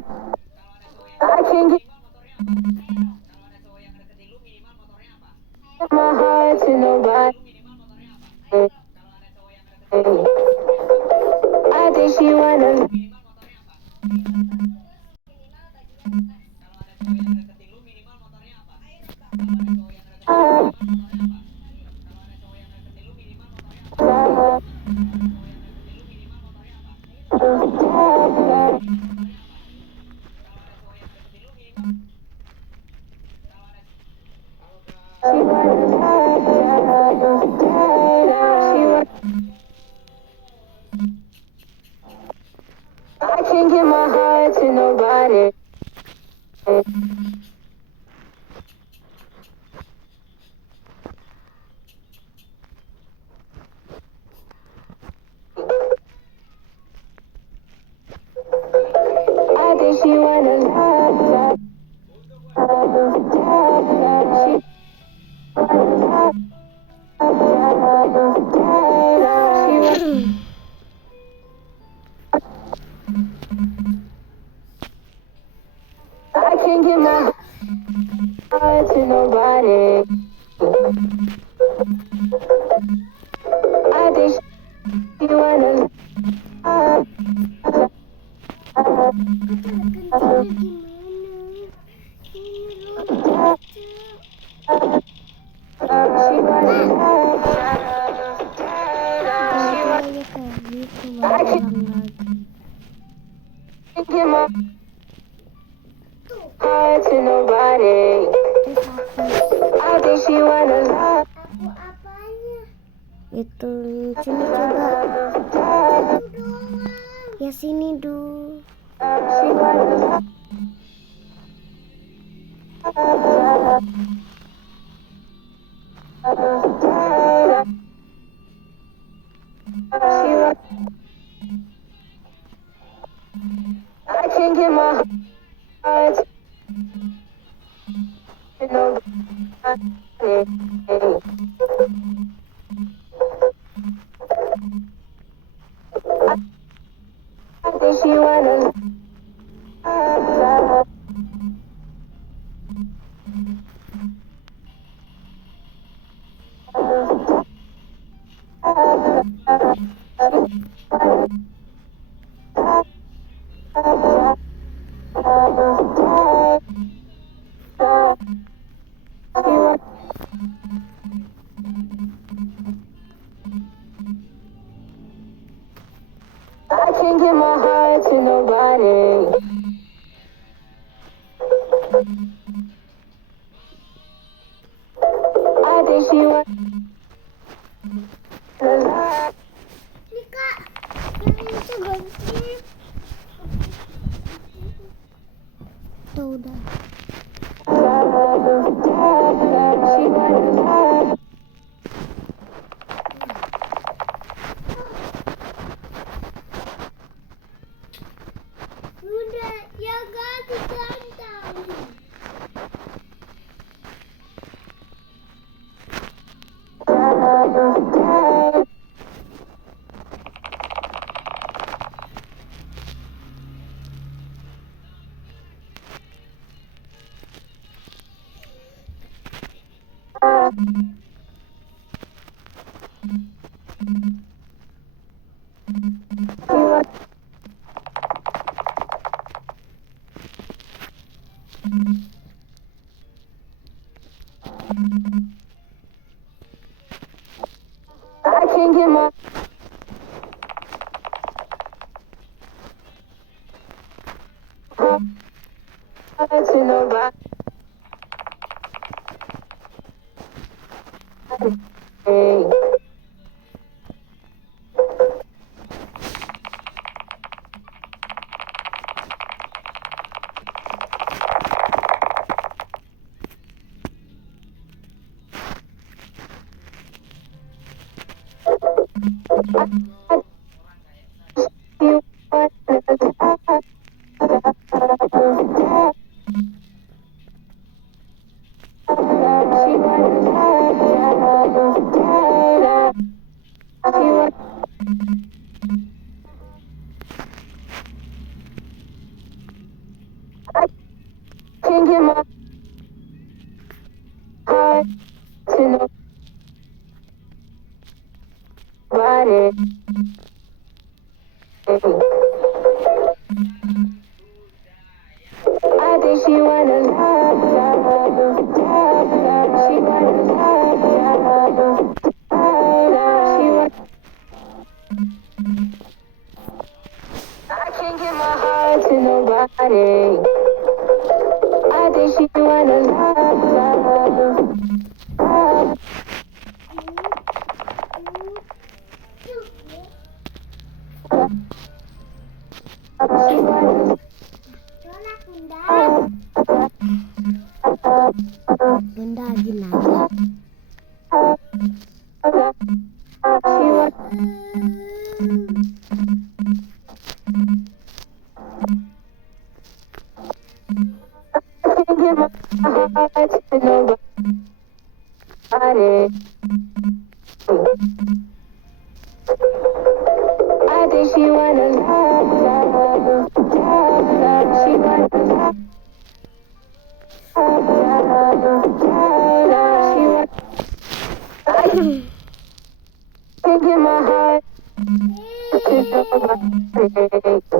I can't give my heart to nobody. I think she wanna. I can't give my heart to nobody. I think she wanna love. I can't give my heart to nobody. I think she wanna love. She wanna love. Kayaknya kayak gitu bang lagi. Give my heart to nobody. Terus hapus. I think she wanna love. Itu sini coba. Ya sini dulu. She wanna love. I can't give my heart to nobody. I think she wanna love. I can't give my heart to nobody. I think she wanna love. Nika, yang itu ganti. Tuh udah. She wanna love. Udah, ya ganti ganteng. I can't give my heart to nobody. she wanna love, love, love, love. She wanna love, love, love. She want. I can't give my heart to nobody. I think she wanna love, love, love. She wanna Lola, kunda. Ganda ginaya. she want. I can't give my heart to nobody. I think she wanna love, love, love, love. She wanna love, love, love, love. She want. I can't give my heart to nobody.